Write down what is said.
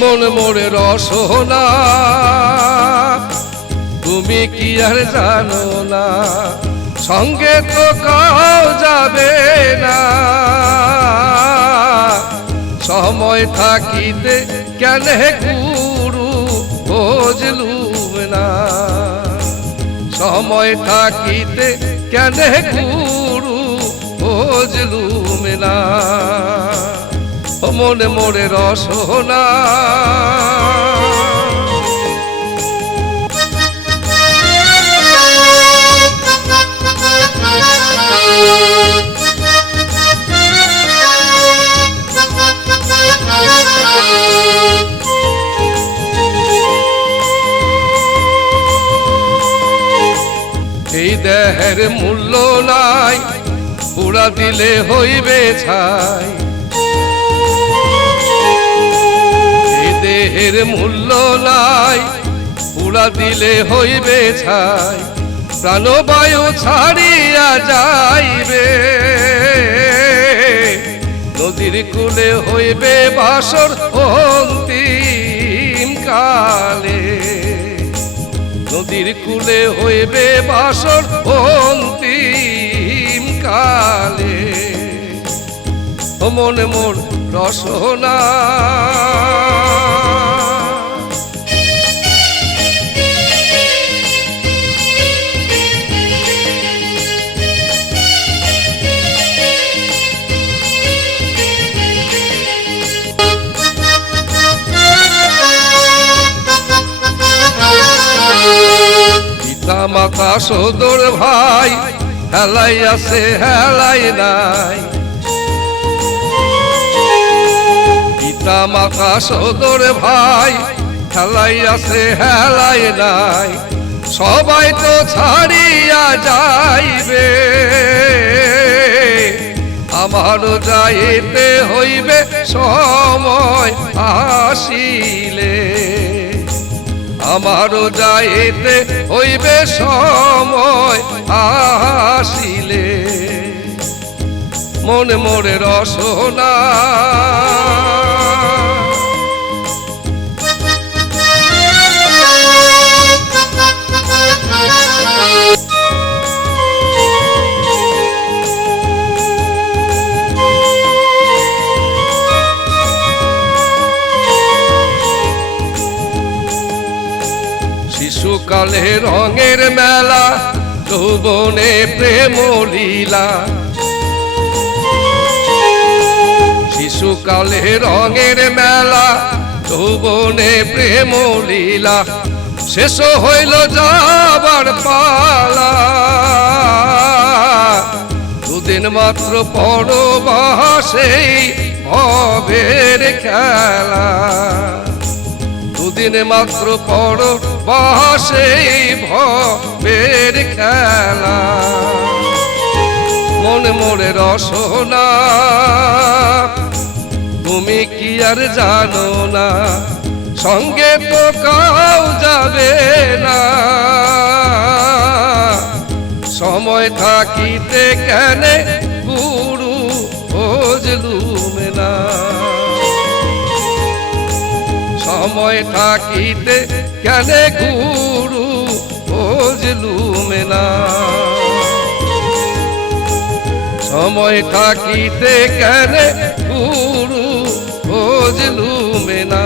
মন মোরে রসনা তুমি কি আর জানো না, সঙ্গে তো কাউ যাবে না। সময় থাকিতে কেন গুরু বুঝলুম না, সময় থাকিতে কেন গুরু বুঝলুম না। মনে মোরে রসনা এই দেহের মূল্য নাই, পুরা দিলে হইবে ছাই। এই দেহের মূল্য নাই, পুরা দিলে হইবে ছাই। প্রাণবায়ু ছাড়িয়া যাইবে, নদীর কূলে হইবে বাসর অন্তিম কালে। নদীর কূলে হইবে বাসর অন্তিম কালে। মনে মোর রসনা মাতা সদর ভাই হেলাই আছে হেলাই নাই। পিতা মাতা সদর ভাই হেলাই আছে হেলাই নাই। সবাই তো ছাড়িয়া যাইবে, আমারও যাইতে হইবে সময় আসিলে। আমারও যাইতে হইবে সময় আসিলে। মনে মোরে রসনা শিশুকালে রঙের মেলা, যৌবনে প্রেম লীলা। শিশুকালে রঙের মেলা, যৌবনে প্রেম লীলা। শেষ হইল যাবার পালা, দুদিন মাত্র পরবাসেই ভবের খেলা। দুদিন মাত্র পরবাসেই ভবের খেলা। মনে মোরে রসনা তুমি কি আর জানো না, সঙ্গে তো কাউ যাবে না। সময় থাকিতে কেন গুরু বুঝলুম না, সময় থাকিতে কেন গুরু বুঝলুম না। সময় থাকিতে কেন গুরু বুঝলুম না।